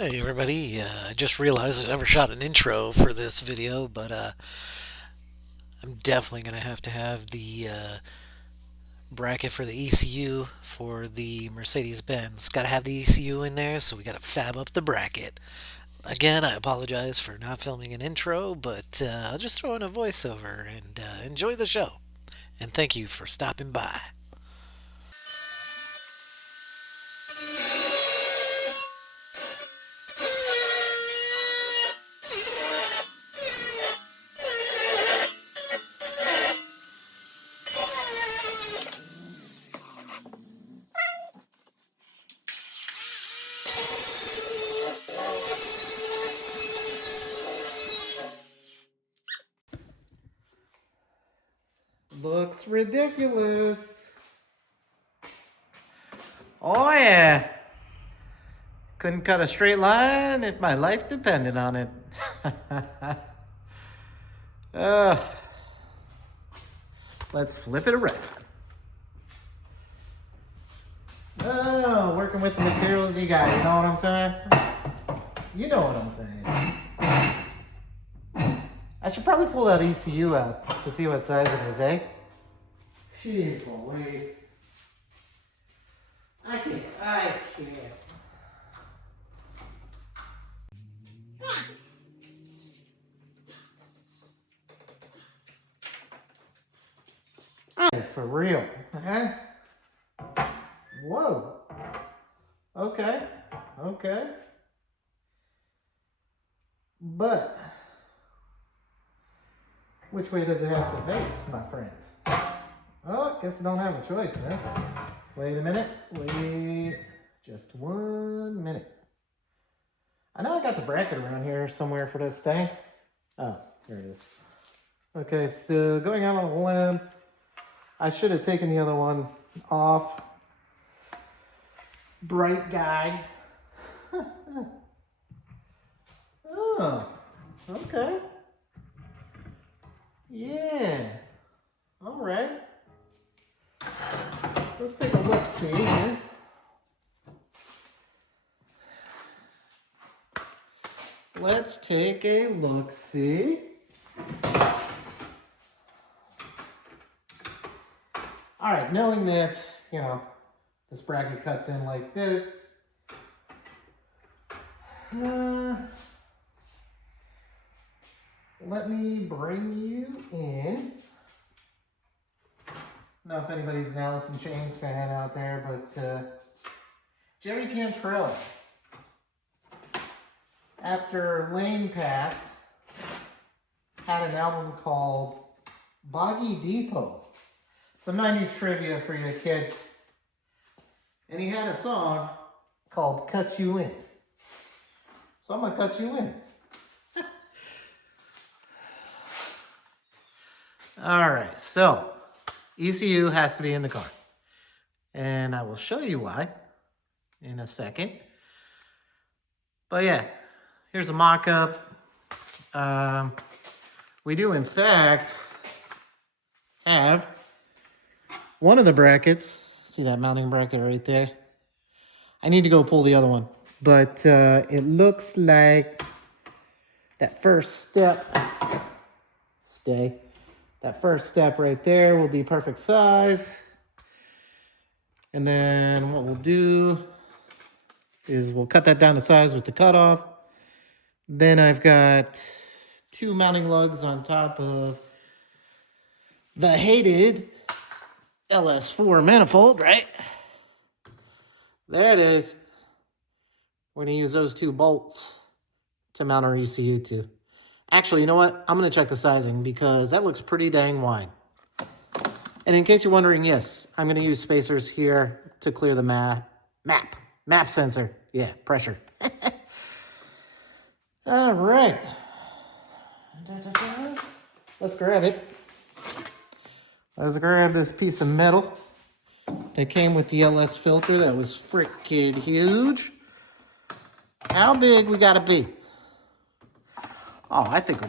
Hey everybody, I just realized I never shot an intro for this video, but I'm definitely going to have the bracket for the ECU for the Mercedes-Benz. Got to have the ECU in there, so we got to fab up the bracket. Again, I apologize for not filming an intro, but I'll just throw in a voiceover and enjoy the show. And thank you for stopping by. Looks ridiculous. Oh yeah. Couldn't cut a straight line if my life depended on it. uh, let's flip it around. Oh, working with the materials you got, you know what I'm saying? You know what I'm saying. I should probably pull that ECU out to see what size it is, eh? Jeez Louise. I can't. For real. Huh? Whoa. Okay. But, which way does it have to face, my friends? Oh, guess I don't have a choice, huh? Wait a minute. Wait just 1 minute. I know I got the bracket around here somewhere for this thing. Oh, here it is. Okay, so going out on a limb, I should have taken the other one off. Bright guy. Oh, okay. Yeah. All right. Let's take a look, see here. Let's take a look, see. All right, knowing that, this bracket cuts in like this. Let me bring you in. I don't know if anybody's an Alice in Chains fan out there, but Jerry Cantrell, after Lane passed, had an album called Boggy Depot. Some 90s trivia for your kids. And he had a song called Cut You In. So I'm going to cut you in. All right, so ECU has to be in the car. And I will show you why in a second. But yeah, here's a mock-up. We do, in fact, have one of the brackets. See that mounting bracket right there? I need to go pull the other one. But it looks like that first step, that first step right there will be perfect size. And then what we'll do is we'll cut that down to size with the cutoff. Then I've got two mounting lugs on top of the hated LS4 manifold, right? There it is. We're gonna use those two bolts to mount our ECU to. Actually, you know what? I'm gonna check the sizing because that looks pretty dang wide. And in case you're wondering, yes, I'm gonna use spacers here to clear the map sensor. Yeah, pressure. All right. Let's grab it. Let's grab this piece of metal that came with the LS filter that was freaking huge. How big we gotta be? Oh, I think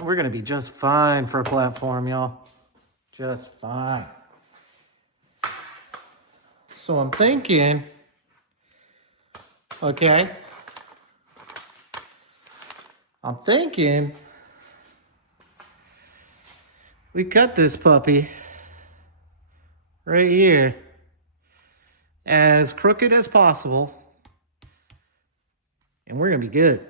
we're gonna be just fine for a platform, y'all. Just fine. So I'm thinking, okay, I'm thinking we cut this puppy right here as crooked as possible, and we're gonna be good.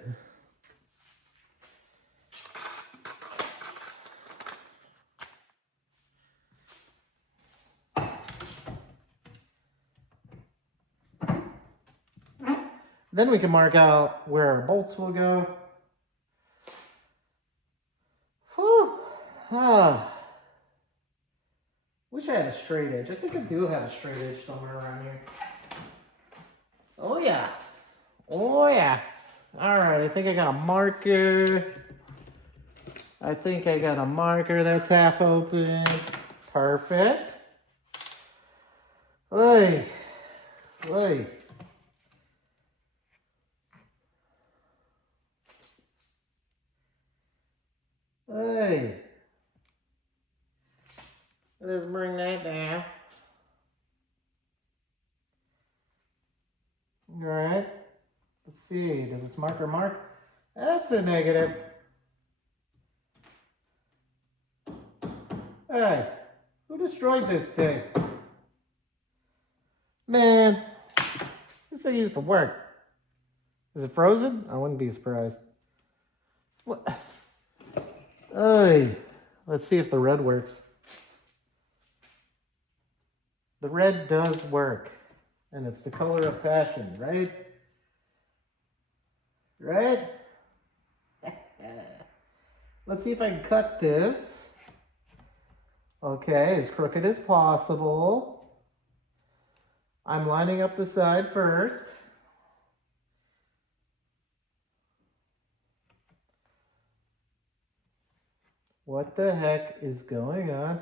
Then we can mark out where our bolts will go. Whew. Ah. Wish I had a straight edge. I think I do have a straight edge somewhere around here. Oh yeah. Oh yeah. All right, I think I got a marker. I think I got a marker that's half open. Perfect. Oy. Oy. Hey, let's bring that down. All right, let's see, does this marker mark? That's a negative. Hey, who destroyed this thing? Man, this thing used to work. Is it frozen? I wouldn't be surprised. What? Hey, let's see if the red works. The red does work, and it's the color of passion, right? Right? Let's see if I can cut this. Okay, as crooked as possible. I'm lining up the side first. What the heck is going on?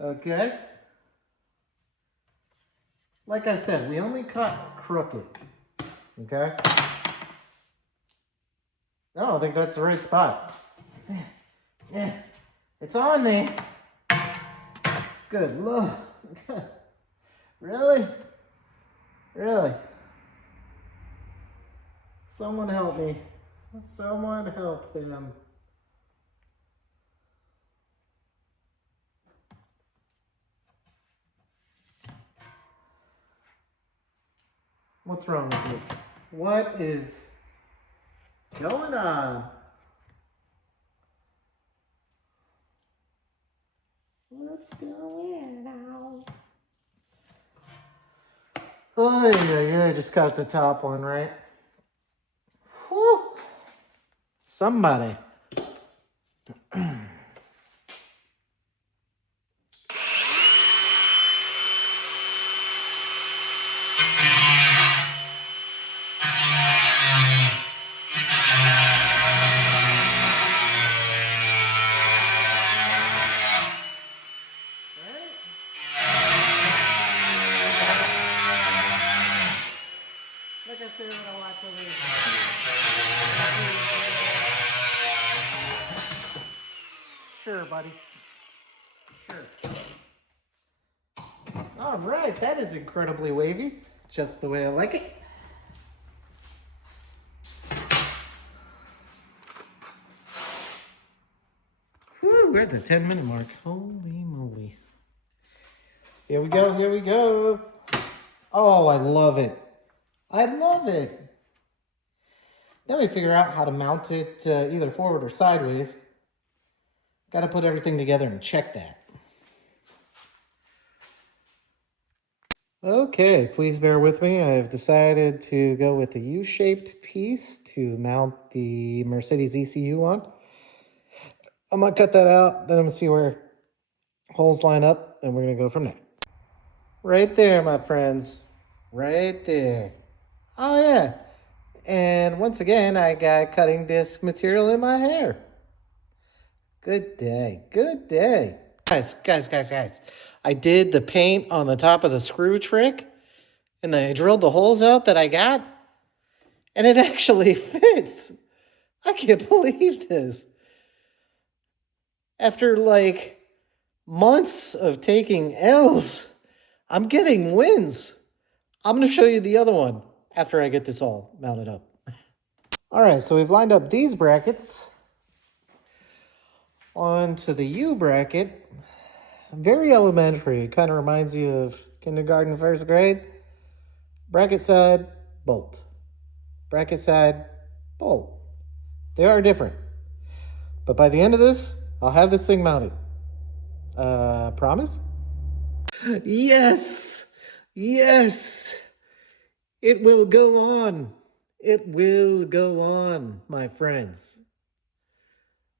Okay. Like I said, we only cut crooked. Okay? I don't think that's the right spot. Yeah, it's on there. Good Lord. Really? Really? Someone help me. Someone help him. What's wrong with you? What is going on? What's going on? Oh, yeah, I just got the top one right. Whew. Somebody. Like I said, when I watch over here. Sure, buddy. Sure. All right, that is incredibly wavy. Just the way I like it. Whew, we're at the 10-minute mark. Holy moly. Here we go, here we go. Oh, I love it. I love it. Then we figure out how to mount it either forward or sideways. Got to put everything together and check that. Okay, please bear with me. I've decided to go with a U-shaped piece to mount the Mercedes ECU on. I'm going to cut that out, then I'm going to see where holes line up, and we're going to go from there. Right there, my friends. Right there. Oh, yeah. And once again, I got cutting disc material in my hair. Good day. Good day. Guys. I did the paint on the top of the screw trick, and I drilled the holes out that I got, and it actually fits. I can't believe this. After like months of taking L's, I'm getting wins. I'm going to show you the other one after I get this all mounted up. All right, so we've lined up these brackets onto the U bracket. Very elementary. Kind of reminds you of kindergarten, first grade. Bracket side, bolt. Bracket side, bolt. They are different. But by the end of this, I'll have this thing mounted. Promise? Yes! Yes! It will go on. It will go on, my friends.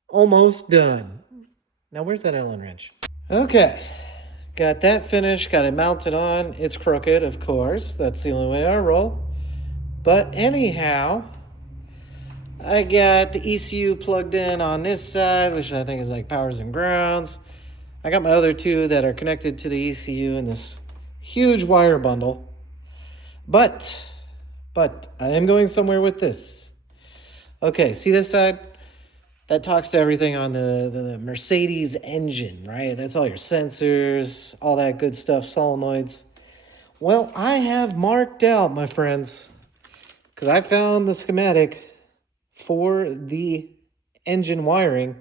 Almost done. Now, where's that Allen wrench? Okay. Got that finished. Got it mounted on. It's crooked, of course. That's the only way I roll. But anyhow, I got the ECU plugged in on this side, which I think is like powers and grounds. I got my other two that are connected to the ECU in this huge wire bundle. But I am going somewhere with this. Okay, see this side? That talks to everything on the Mercedes engine, right? That's all your sensors, all that good stuff, solenoids. Well, I have marked out, my friends, because I found the schematic for the engine wiring.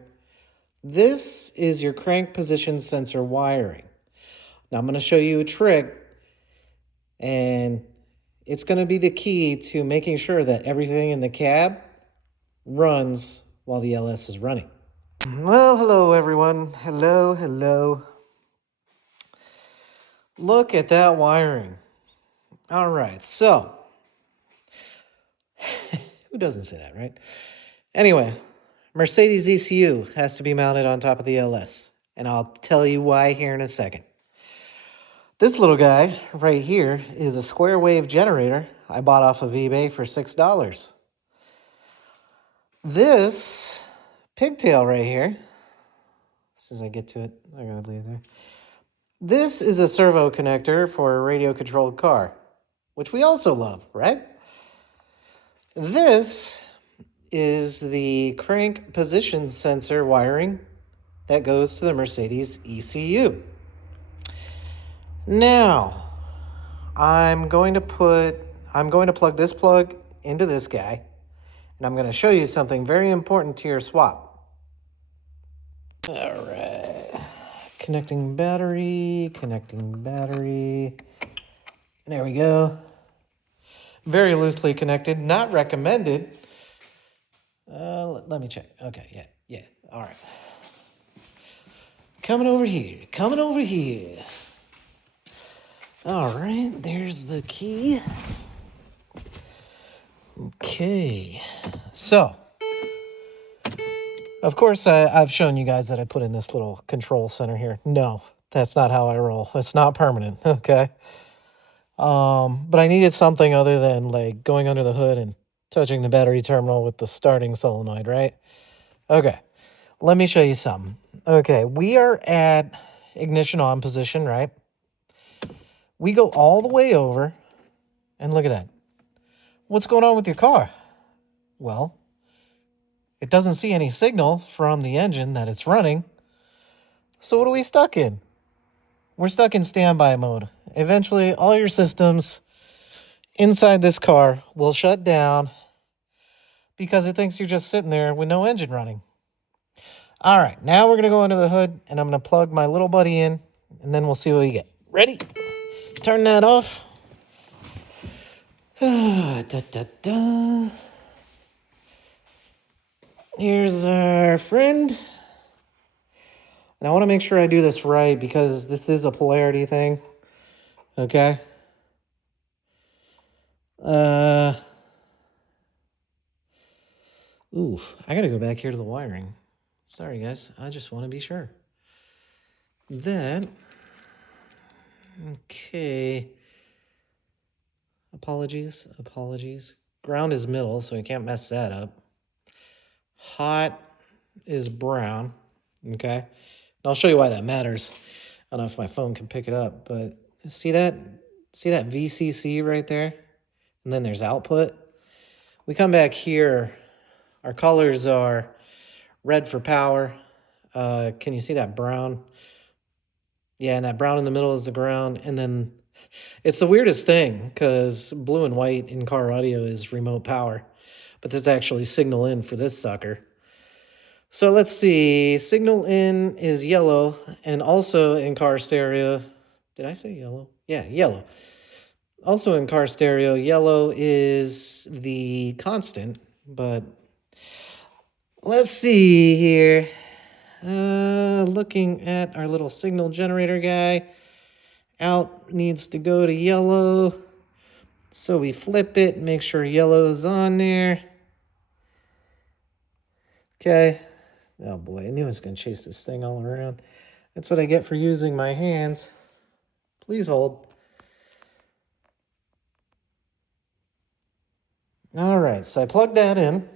This is your crank position sensor wiring. Now I'm going to show you a trick, and it's going to be the key to making sure that everything in the cab runs while the LS is running. Well, hello everyone. Hello. Look at that wiring. All right, so who doesn't say that, right? Anyway, Mercedes ECU has to be mounted on top of the LS, and I'll tell you why here in a second. This little guy right here is a square wave generator I bought off of eBay for $6. This pigtail right here, as soon as I get to it, I'm going to leave it there. This is a servo connector for a radio-controlled car, which we also love, right? This is the crank position sensor wiring that goes to the Mercedes ECU. Now, I'm going to plug this plug into this guy, and I'm going to show you something very important to your swap. All right, connecting battery. There we go. Very loosely connected, not recommended. Let me check. Okay, yeah, all right. Coming over here. All right, there's the key. Okay, so, of course, I've shown you guys that I put in this little control center here. No, that's not how I roll. It's not permanent, okay? But I needed something other than like going under the hood and touching the battery terminal with the starting solenoid, right? Okay, let me show you something. Okay, we are at ignition on position, right? We go all the way over, and look at that. What's going on with your car? Well, it doesn't see any signal from the engine that it's running. So what are we stuck in? We're stuck in standby mode. Eventually, all your systems inside this car will shut down because it thinks you're just sitting there with no engine running. All right, now we're going to go under the hood, and I'm going to plug my little buddy in, and then we'll see what we get. Ready? Turn that off. Da, da, da. Here's our friend. And I want to make sure I do this right because this is a polarity thing. Okay? Ooh, I got to go back here to the wiring. Sorry, guys. I just want to be sure. Then, okay. Apologies. Ground is middle, so we can't mess that up. Hot is brown. Okay. And I'll show you why that matters. I don't know if my phone can pick it up, but see that? See that VCC right there? And then there's output. We come back here. Our colors are red for power. Can you see that brown? Yeah, and that brown in the middle is the ground. And then it's the weirdest thing because blue and white in car audio is remote power. but this is actually signal in for this sucker. So let's see. Signal in is yellow, and also in car stereo. Did I say yellow? Yeah, yellow. Also in car stereo, yellow is the constant, but let's see here. Looking at our little signal generator guy, out needs to go to yellow. So we flip it, make sure yellow is on there. Okay. Oh boy, I knew I was going to chase this thing all around. That's what I get for using my hands. Please hold. All right, so I plugged that in.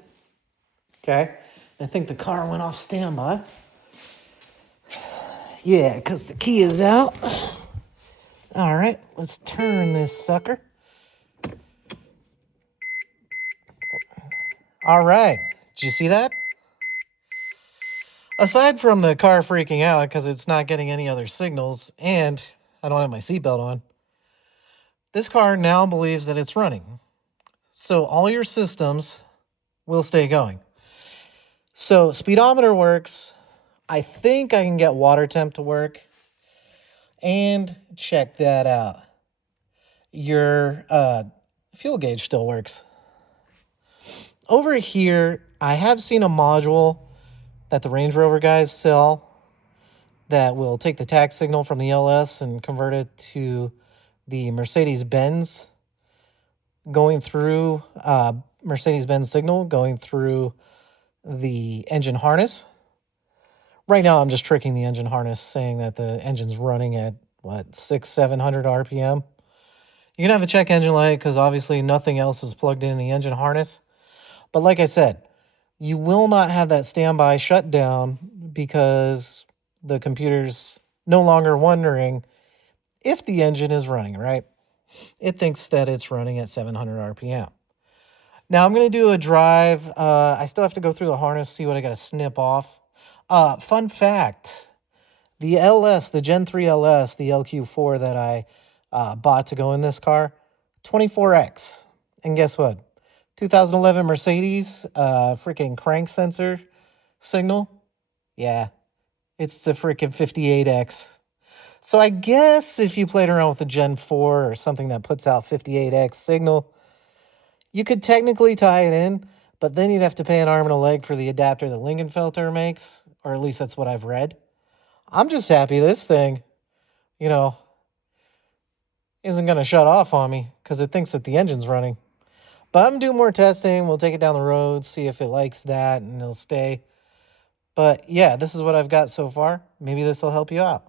Okay. I think the car went off standby. Yeah, because the key is out. All right, let's turn this sucker. All right, did you see that? Aside from the car freaking out because it's not getting any other signals and I don't have my seatbelt on, this car now believes that it's running. So all your systems will stay going. So speedometer works. I think I can get water temp to work. And check that out. Your fuel gauge still works. Over here, I have seen a module that the Range Rover guys sell that will take the tach signal from the LS and convert it to the Mercedes-Benz going through Mercedes-Benz signal going through the engine harness. Right now, I'm just tricking the engine harness, saying that the engine's running at, what, 600-700 RPM. You can have a check engine light because obviously nothing else is plugged in the engine harness. But like I said, you will not have that standby shutdown because the computer's no longer wondering if the engine is running, right? It thinks that it's running at 700 RPM. Now I'm going to do a drive. I still have to go through the harness, see what I got to snip off. Fun fact, the LS, the Gen 3 LS, the LQ4 that I bought to go in this car, 24X. And guess what? 2011 Mercedes, freaking crank sensor signal. Yeah, it's the freaking 58X. So I guess if you played around with the Gen 4 or something that puts out 58X signal, you could technically tie it in, but then you'd have to pay an arm and a leg for the adapter that Lingenfelter makes, or at least that's what I've read. I'm just happy this thing, isn't going to shut off on me because it thinks that the engine's running. But I'm doing more testing. We'll take it down the road, see if it likes that, and it'll stay. But yeah, this is what I've got so far. Maybe this will help you out.